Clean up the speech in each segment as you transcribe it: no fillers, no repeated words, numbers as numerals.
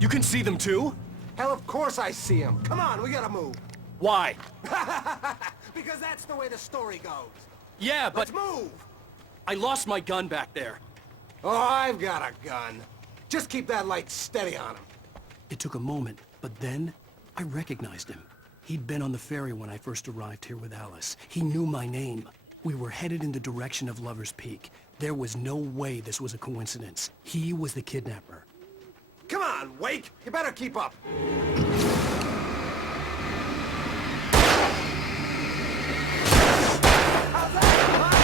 You can see them too? Hell, of course I see him. Come on, we gotta move. Why? Because that's the way the story goes. Yeah, but... Let's move! I lost my gun back there. Oh, I've got a gun. Just keep that light steady on him. It took a moment, but then I recognized him. He'd been on the ferry when I first arrived here with Alice. He knew my name. We were headed in the direction of Lover's Peak. There was no way this was a coincidence. He was the kidnapper. Come on, Wake! You better keep up. How's that, huh?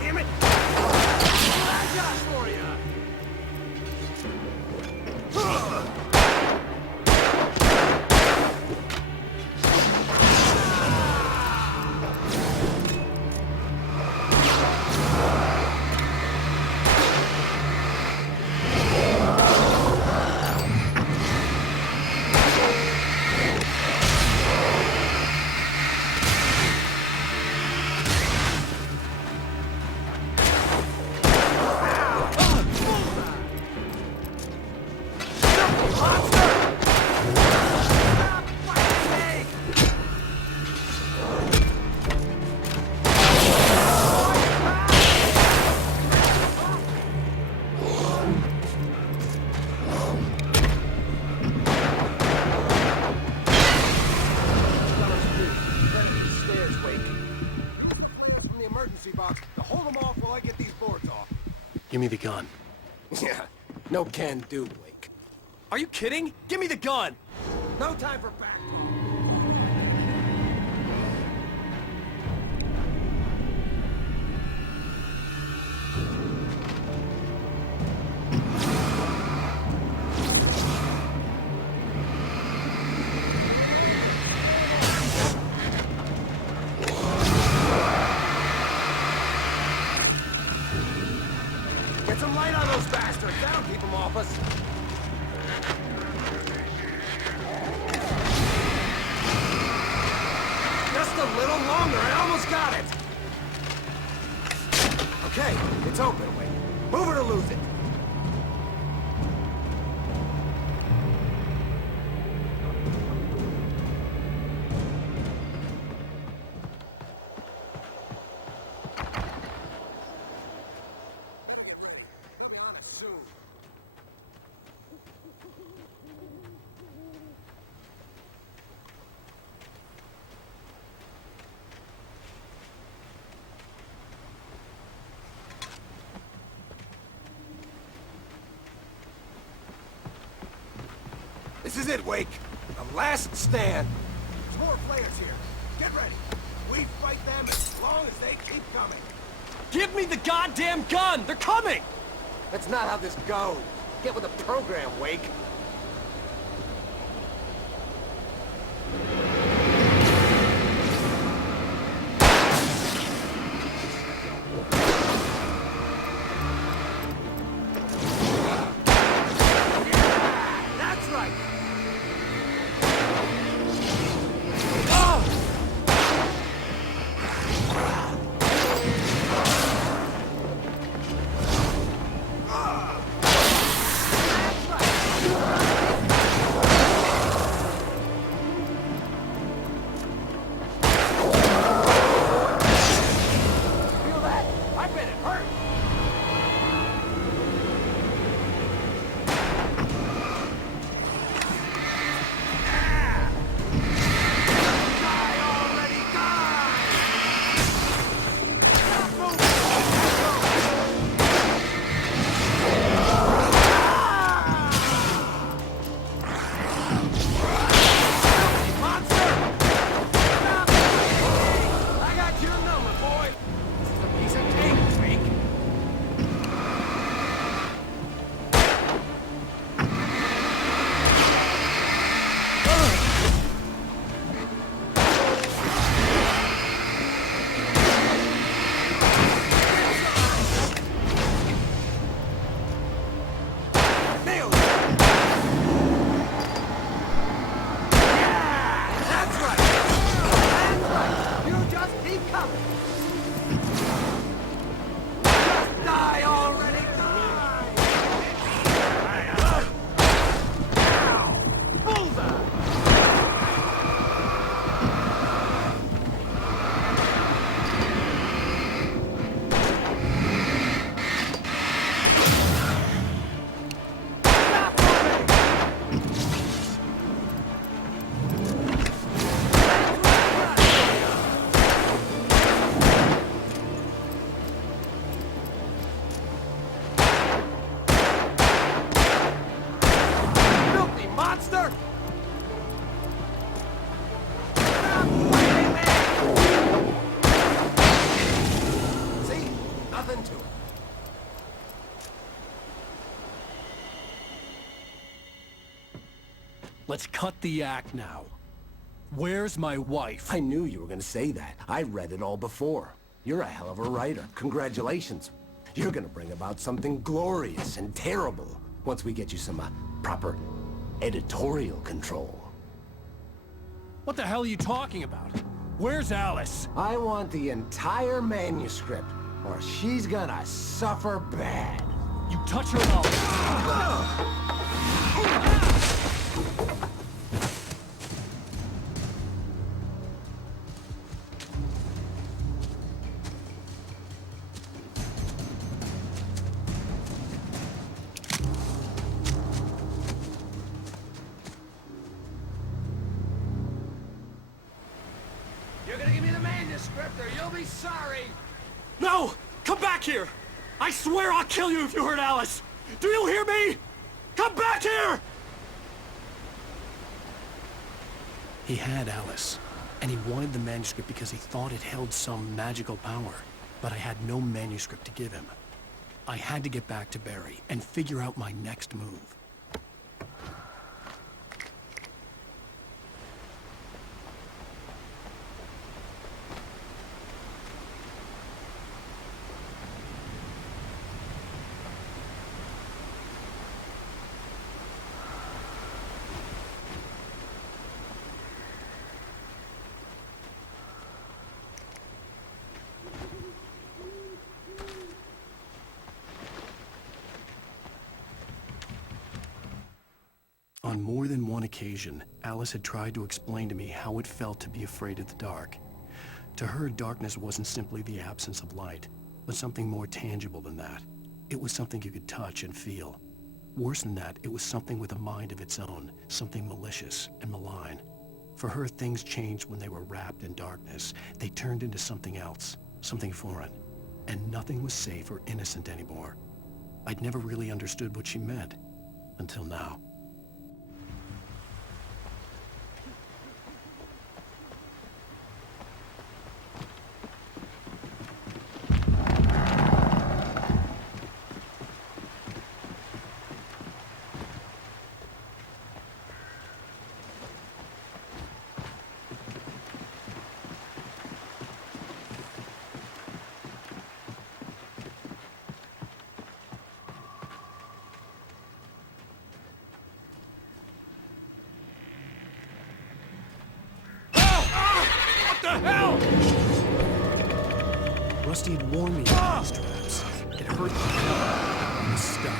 Damn it! What I got for you? Box to hold them off while I get these boards off. Give me the gun. Yeah, no can do, Wake. Are you kidding? Give me the gun! No time for back. Get some light on those bastards. That'll keep them off us. Just a little longer. I almost got it. Okay, it's open, Wade. Move it or lose it. This is it, Wake. The last stand. There's more players here. Get ready. We fight them as long as they keep coming. Give me the goddamn gun! They're coming! That's not how this goes. Get with the program, Wake. Let's cut the act now. Where's my wife? I knew you were gonna say that. I read it all before. You're a hell of a writer. Congratulations. You're gonna bring about something glorious and terrible once we get you some proper editorial control. What the hell are you talking about? Where's Alice? I want the entire manuscript, or she's gonna suffer bad. You touch her and I'll... You're gonna give me the manuscript, or you'll be sorry! No! Come back here! I swear I'll kill you if you hurt Alice! Do you hear me? Come back here! He had Alice, and he wanted the manuscript because he thought it held some magical power. But I had no manuscript to give him. I had to get back to Barry and figure out my next move. On more than one occasion, Alice had tried to explain to me how it felt to be afraid of the dark. To her, darkness wasn't simply the absence of light, but something more tangible than that. It was something you could touch and feel. Worse than that, it was something with a mind of its own, something malicious and malign. For her, things changed when they were wrapped in darkness. They turned into something else, something foreign. And nothing was safe or innocent anymore. I'd never really understood what she meant, until now. Rusty had warned me about these traps. It hurt the hell. I was stuck.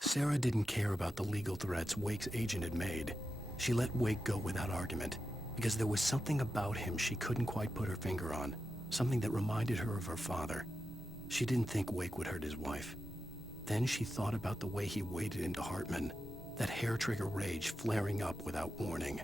Sarah didn't care about the legal threats Wake's agent had made. She let Wake go without argument, because there was something about him she couldn't quite put her finger on, something that reminded her of her father. She didn't think Wake would hurt his wife. Then she thought about the way he waded into Hartman, that hair-trigger rage flaring up without warning.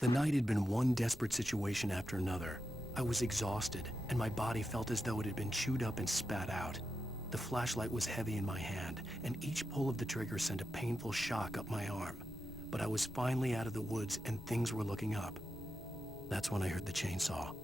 The night had been one desperate situation after another. I was exhausted, and my body felt as though it had been chewed up and spat out. The flashlight was heavy in my hand, and each pull of the trigger sent a painful shock up my arm. But I was finally out of the woods, and things were looking up. That's when I heard the chainsaw.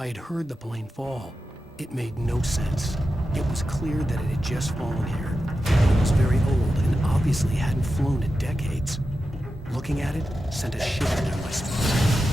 I had heard the plane fall. It made no sense. It was clear that it had just fallen here. It was very old and obviously hadn't flown in decades. Looking at it sent a shiver down my spine.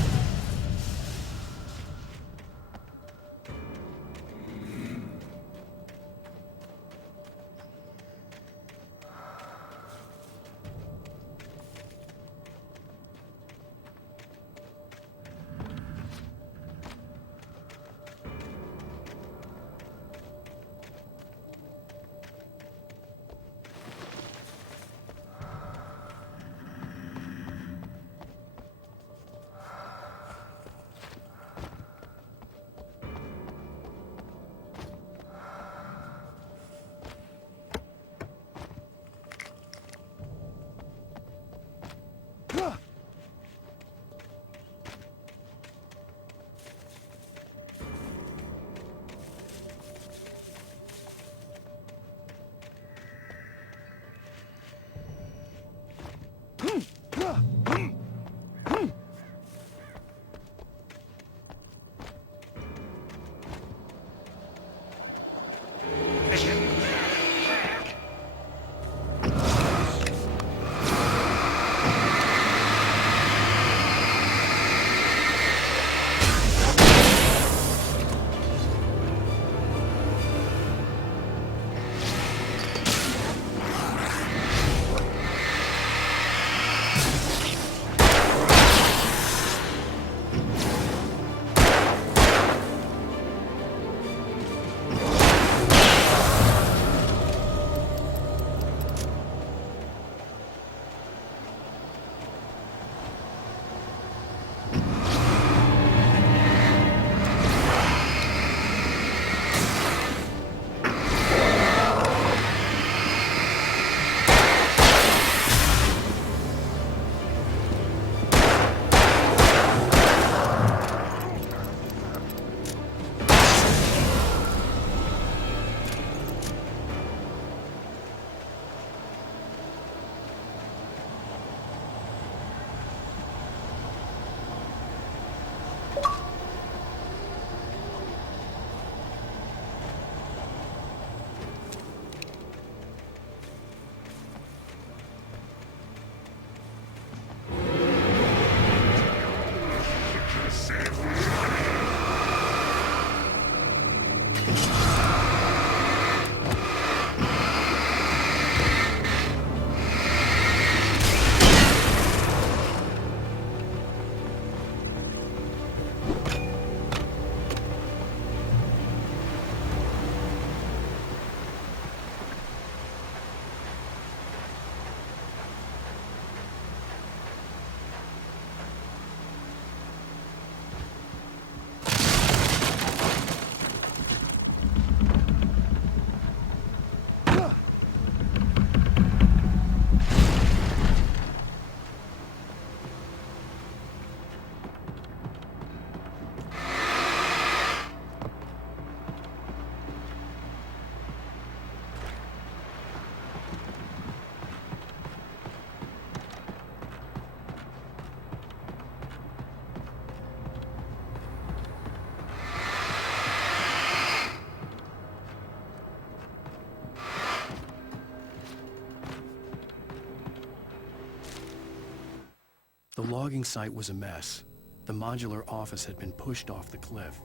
The logging site was a mess. The modular office had been pushed off the cliff.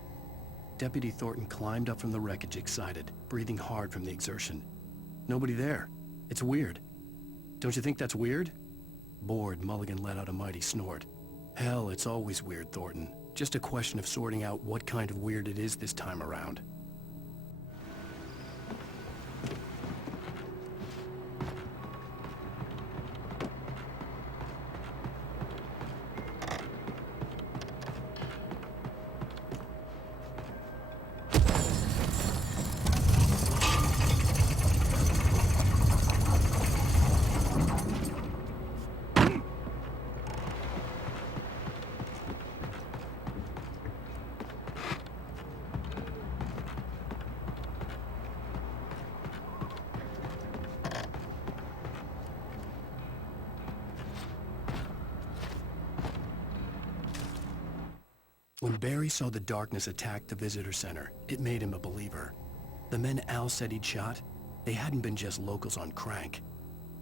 Deputy Thornton climbed up from the wreckage excited, breathing hard from the exertion. Nobody there. It's weird. Don't you think that's weird? Bored, Mulligan let out a mighty snort. Hell, it's always weird, Thornton. Just a question of sorting out what kind of weird it is this time around. When Barry saw the darkness attack the visitor center, it made him a believer. The men Al said he'd shot, they hadn't been just locals on crank.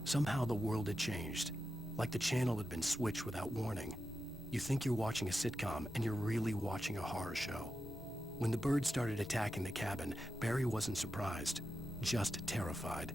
Somehow the world had changed, like the channel had been switched without warning. You think you're watching a sitcom, and you're really watching a horror show. When the birds started attacking the cabin, Barry wasn't surprised, just terrified.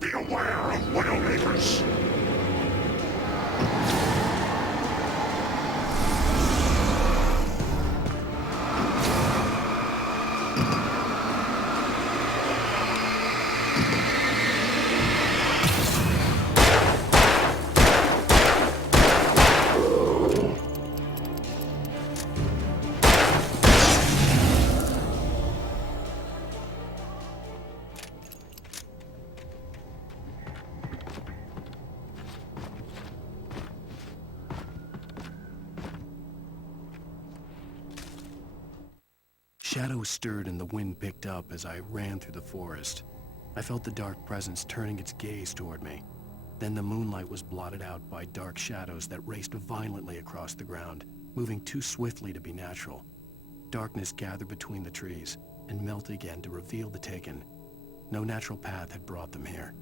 Beware of Widowmakers! Shadows stirred and the wind picked up as I ran through the forest. I felt the dark presence turning its gaze toward me. Then the moonlight was blotted out by dark shadows that raced violently across the ground, moving too swiftly to be natural. Darkness gathered between the trees and melted again to reveal the Taken. No natural path had brought them here.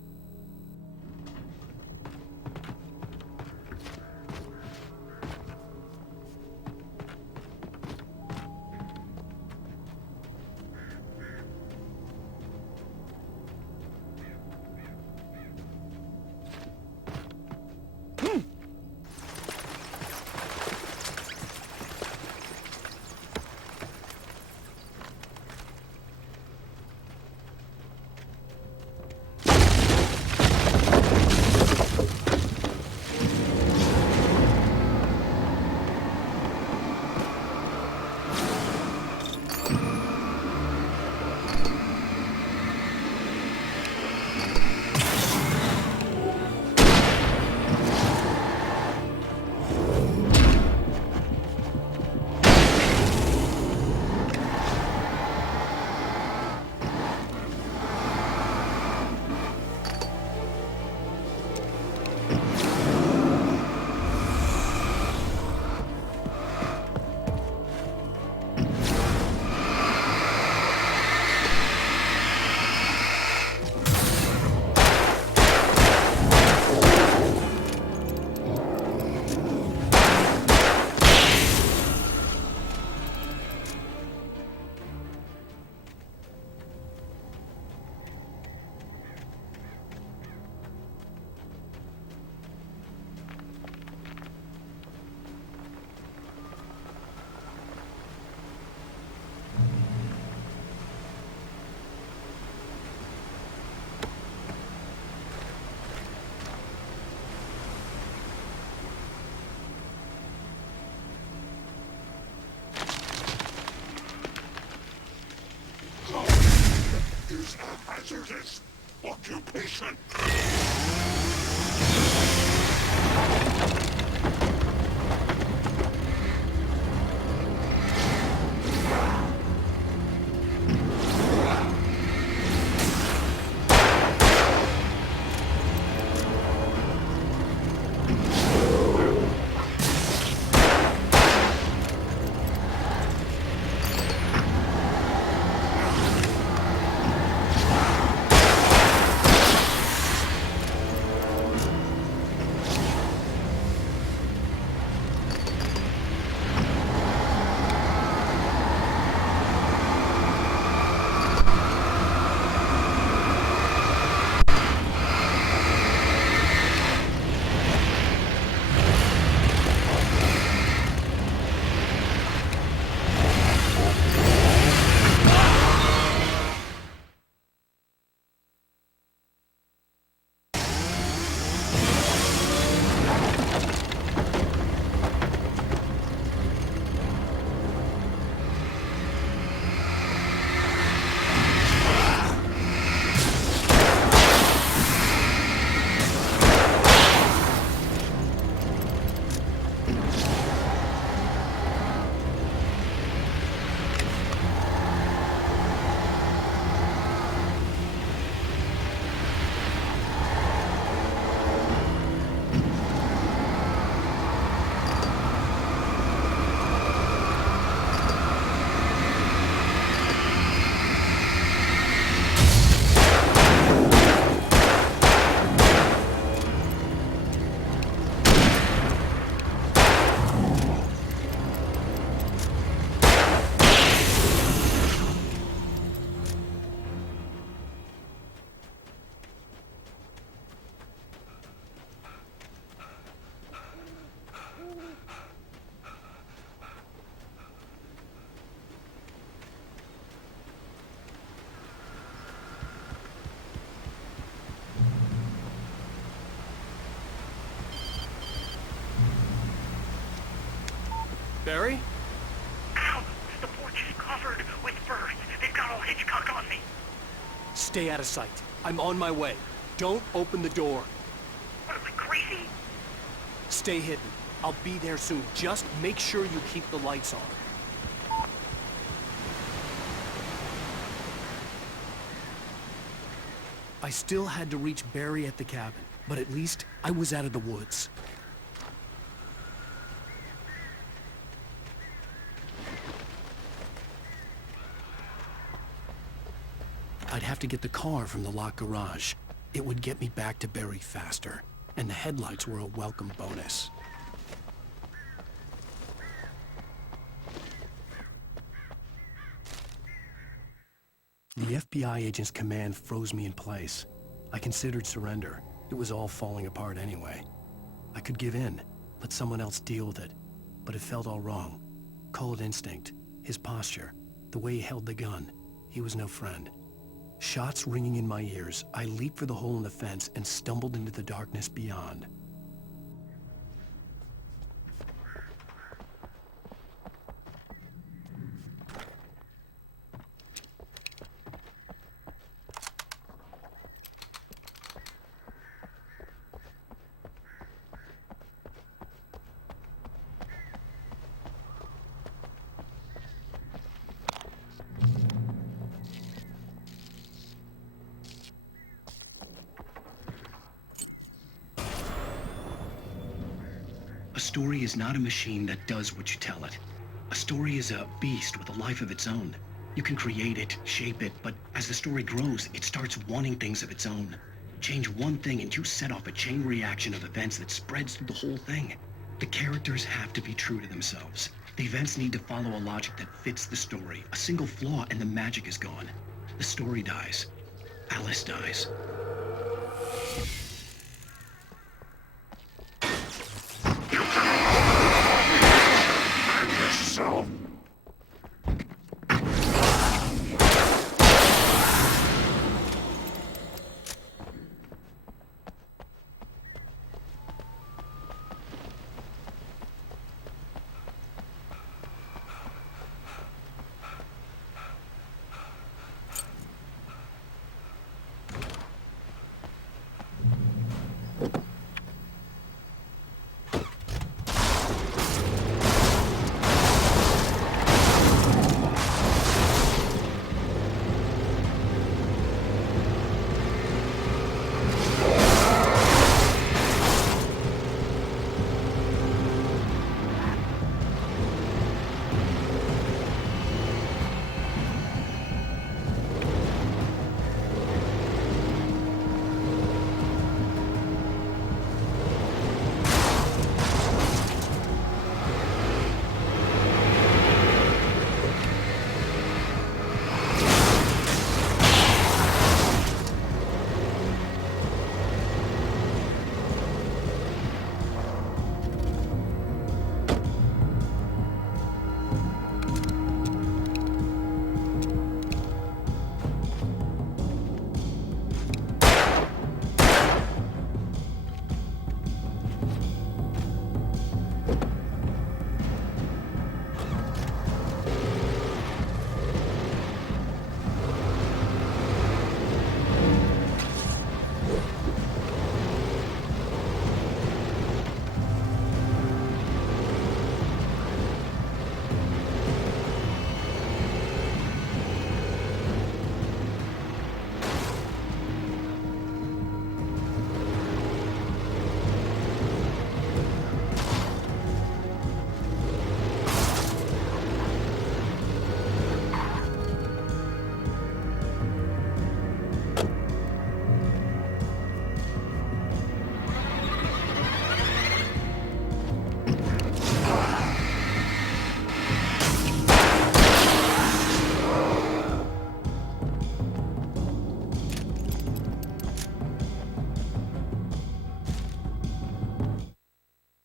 Is a hazardous occupation. Barry? Ow! The porch is covered with birds. They've got all Hitchcock on me. Stay out of sight. I'm on my way. Don't open the door. What am I, crazy? Stay hidden. I'll be there soon. Just make sure you keep the lights on. I still had to reach Barry at the cabin, but at least I was out of the woods. I'd have to get the car from the locked garage. It would get me back to Barry faster, and the headlights were a welcome bonus. The FBI agent's command froze me in place. I considered surrender. It was all falling apart anyway. I could give in, let someone else deal with it, but it felt all wrong. Call it instinct, his posture, the way he held the gun. He was no friend. Shots ringing in my ears, I leaped for the hole in the fence and stumbled into the darkness beyond. A story is not a machine that does what you tell it. A story is a beast with a life of its own. You can create it, shape it, but as the story grows, it starts wanting things of its own. Change one thing and you set off a chain reaction of events that spreads through the whole thing. The characters have to be true to themselves. The events need to follow a logic that fits the story. A single flaw and the magic is gone. The story dies. Alice dies. So,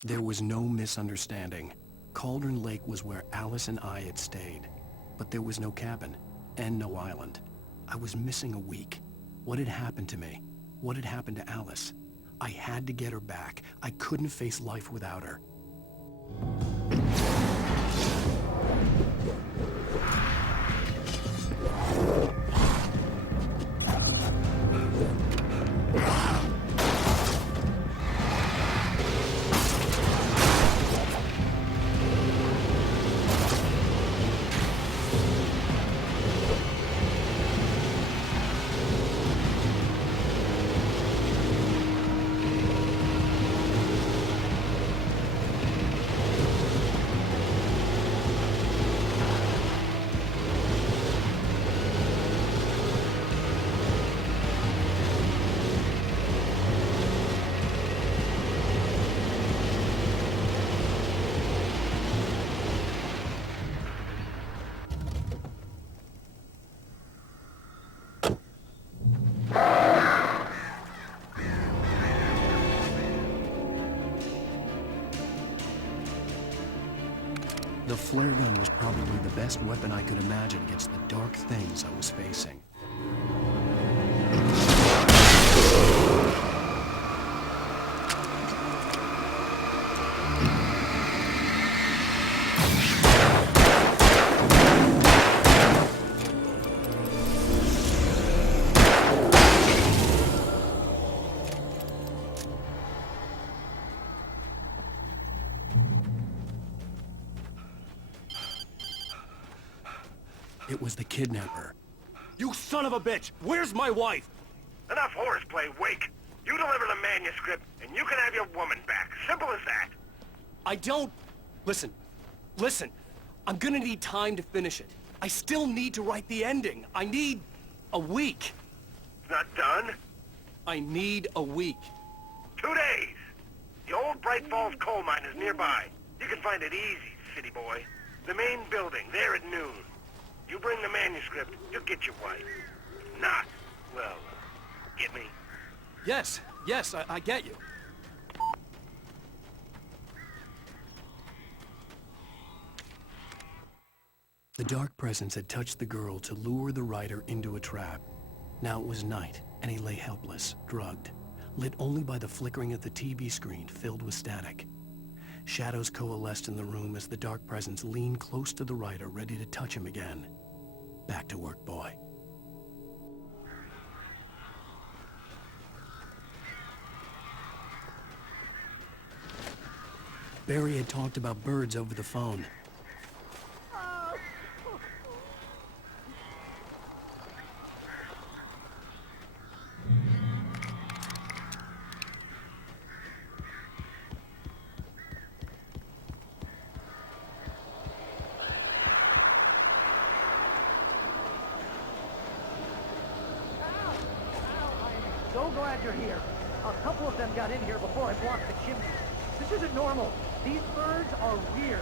There was no misunderstanding. Cauldron Lake was where Alice and I had stayed. But there was no cabin, and no island. I was missing a week. What had happened to me? What had happened to Alice? I had to get her back. I couldn't face life without her. The flare gun was probably the best weapon I could imagine against the dark things I was facing. It was the kidnapper. You son of a bitch! Where's my wife? Enough horseplay, Wake. You deliver the manuscript, and you can have your woman back. Simple as that. I don't... Listen. I'm gonna need time to finish it. I still need to write the ending. I need a week. It's not done. I need a week. 2 days. The old Bright Falls coal mine is nearby. You can find it easy, city boy. The main building, there at noon. You bring the manuscript, you'll get your wife. Not, well, get me? Yes, I get you. The dark presence had touched the girl to lure the writer into a trap. Now it was night, and he lay helpless, drugged, lit only by the flickering of the TV screen filled with static. Shadows coalesced in the room as the dark presence leaned close to the writer, ready to touch him again. Back to work, boy. Barry had talked about birds over the phone. So glad you're here. A couple of them got in here before I blocked the chimney. This isn't normal. These birds are weird.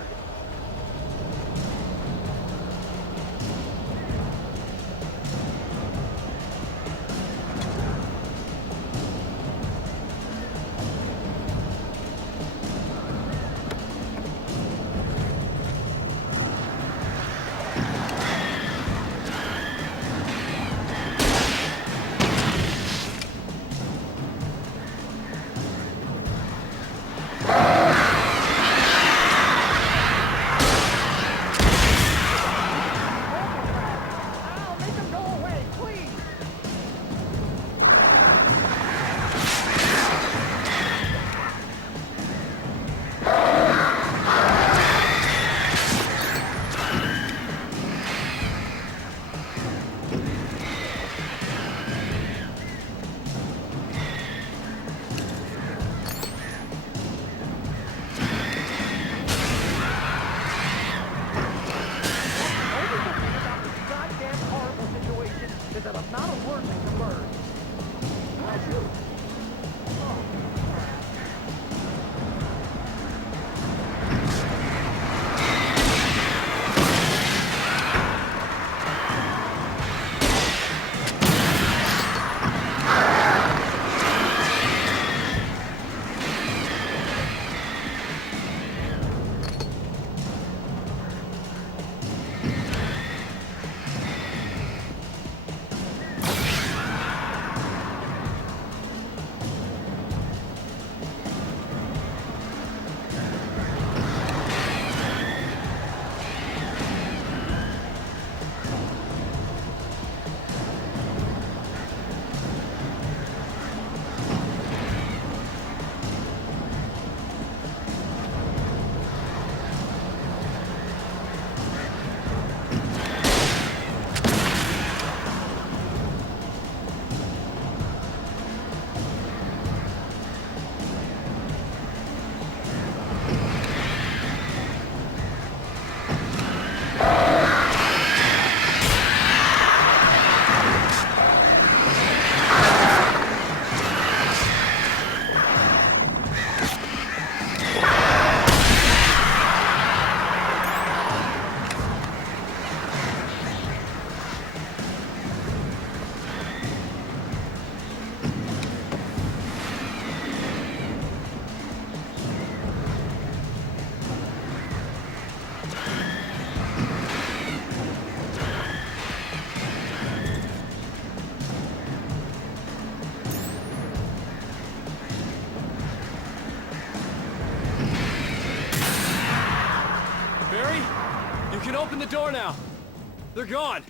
can open the door now. They're gone.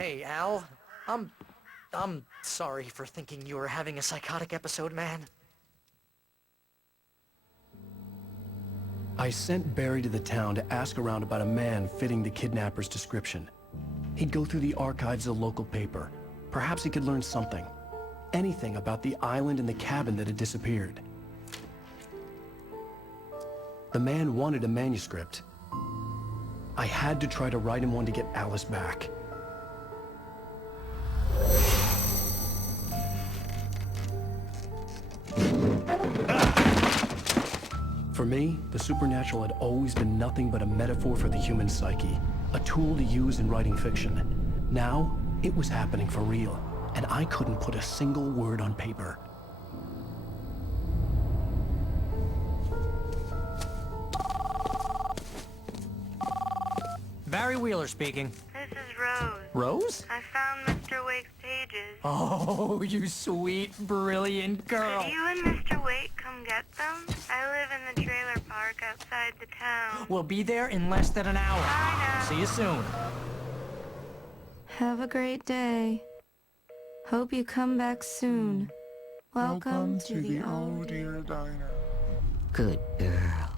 Hey, Al. I'm sorry for thinking you were having a psychotic episode, man. I sent Barry to the town to ask around about a man fitting the kidnapper's description. He'd go through the archives of the local paper. Perhaps he could learn something. Anything about the island and the cabin that had disappeared. The man wanted a manuscript. I had to try to write him one to get Alice back. For me, the supernatural had always been nothing but a metaphor for the human psyche, a tool to use in writing fiction. Now, it was happening for real, and I couldn't put a single word on paper. Barry Wheeler speaking. This is Rose. Rose? I found Mr. Wake's pages. Oh, you sweet, brilliant girl. Could you and Mr. Wake come get them? I live in the trailer park outside the town. We'll be there in less than an hour. Bye now. See you soon. Have a great day. Hope you come back soon. Welcome to the old dear diner. Good girl.